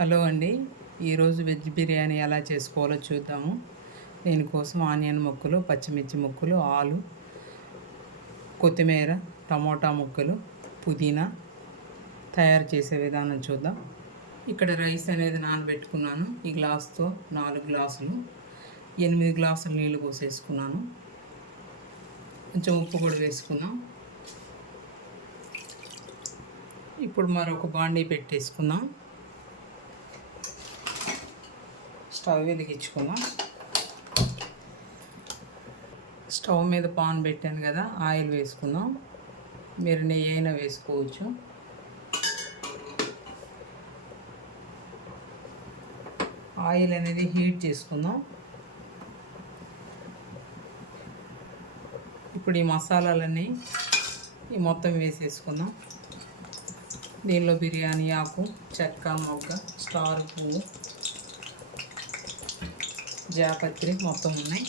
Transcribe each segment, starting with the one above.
Hello అండి. ఈరోజు veg biryani ఎలా చేసుకోవాలో చూద్దాము. దీనికోసం ఆనియన్ ముక్కలు, పచ్చిమిర్చి ముక్కలు, ఆలు, కొత్తిమీర, టమోటా ముక్కలు, పుదీనా తయారు చేసే విధానం చూద్దాం. ఇక్కడ రైస్ అనేది నానబెట్టుకున్నాను. ఈ గ్లాస్తో 4 గ్లాసులు, 8 గ్లాసులు నీళ్ళు పోసేసుకున్నాను. కొంచెం ఉప్పు కూడా వేసుకున్నాం. ఇప్పుడు మరొక బాండీ పెట్టేసుకుందాం. స్టవ్ వెలిగించుకుందాం. స్టవ్ మీద పాన్ పెట్టాను కదా, ఆయిల్ వేసుకుందాం. మీరు నెయ్యి అయినా వేసుకోవచ్చు. ఆయిల్ అనేది హీట్ చేసుకుందాం. ఇప్పుడు ఈ మసాలాలన్నీ మొత్తం వేసేసుకుందాం. దీనిలో బిర్యానీ ఆకు, చెక్క మొగ్గ, స్టార్ పువ్వు, జాపత్రి మొత్తం ఉన్నాయి.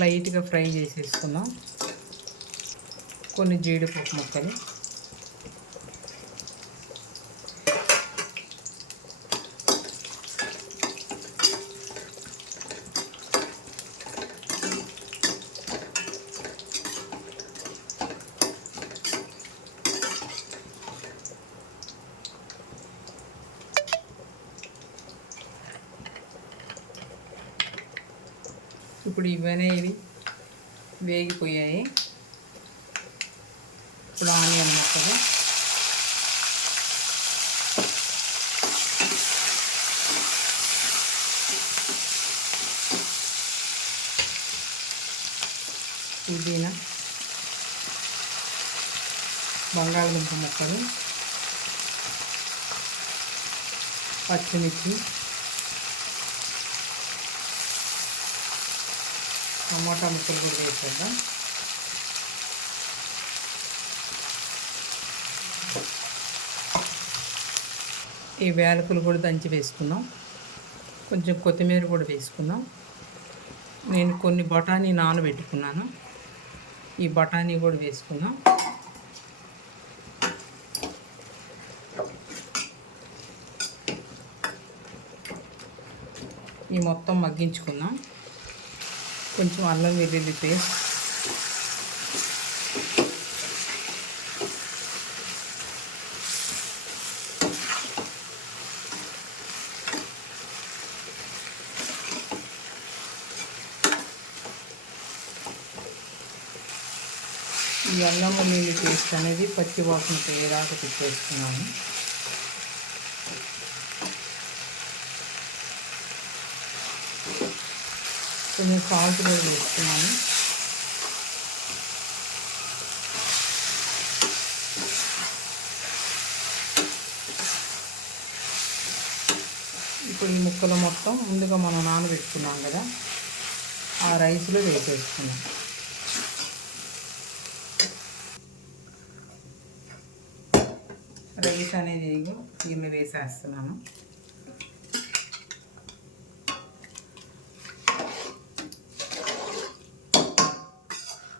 లైట్గా ఫ్రై చేసేసుకుందాం. కొన్ని జీడిపప్పు ముక్కలు, ఇప్పుడు ఇవన్నీ వేగిపోయాయి. ఇప్పుడు ఆనియన్ ముక్కలు, పుదీనా, బంగాళదుంప ముక్కలు, పచ్చిమిర్చి, టమోటా ముక్కలు కూడా వేసేద్దాం. ఈ వేలకులు కూడా దంచి వేసుకుందాం. కొంచెం కొత్తిమీర కూడా వేసుకుందాం. నేను కొన్ని బఠానీ నానబెట్టుకున్నాను. ఈ బఠానీ కూడా వేసుకుందాం. ఈ మొత్తం మగ్గించుకుందాం. కొంచెం అల్లం వెల్లుల్లి పేస్ట్, ఈ అల్లం వెల్లుల్లి పేస్ట్ అనేది పచ్చి వాసన పోయేదాకా తిప్పేస్తున్నాను. కొంచెం సాల్ట్ కూడా వేస్తున్నాను. ఇప్పుడు ఈ ముక్కలు మొత్తం ముందుగా మనం నానబెట్టుకున్నాం కదా, ఆ రైస్లో వేసేసుకున్నాం. రైస్ అనేది దీన్ని వేసేస్తున్నాను.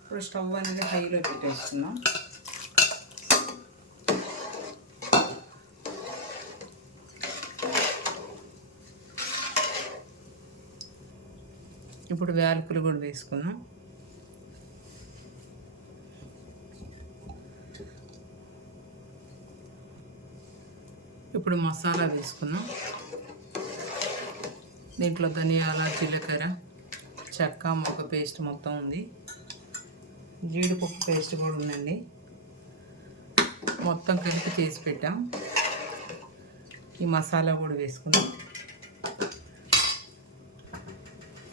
ఇప్పుడు స్టవ్ అనేది హైలో పెట్టేస్తున్నాం. ఇప్పుడు వేలకులు కూడా వేసుకుందాం. ఇప్పుడు మసాలా వేసుకుందాం. దీంట్లో ధనియాల, జీలకర్ర, చెక్క మొగ్గ పేస్ట్ మొత్తం ఉంది. జీడిపప్పు పేస్ట్ కూడా ఉందండి. మొత్తం కలిపి చేసి పెట్టాం. ఈ మసాలా కూడా వేసుకుందాం.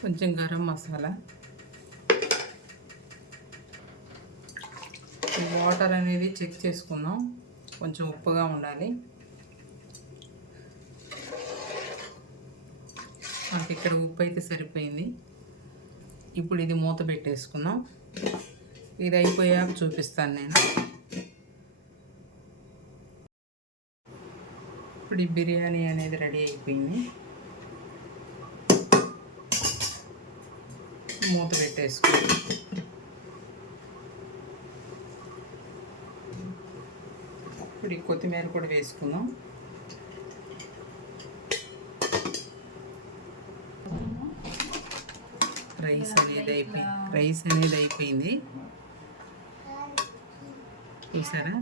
కొంచెం గరం మసాలా, వాటర్ అనేది చెక్ చేసుకుందాం. కొంచెం ఉప్పుగా ఉండాలి. నాకు ఇక్కడ ఉప్పు అయితే సరిపోయింది. ఇప్పుడు ఇది మూత పెట్టేసుకుందాం. ఇది అయిపోయాక చూపిస్తాను నేను. ఇప్పుడు ఈ బిర్యానీ అనేది రెడీ అయిపోయింది. మూత పెట్టేసుకోండి. ఇప్పుడు ఈ కొత్తిమీర కూడా వేసుకుందాం. రైస్ అనేది అయిపోయింది చూసారా.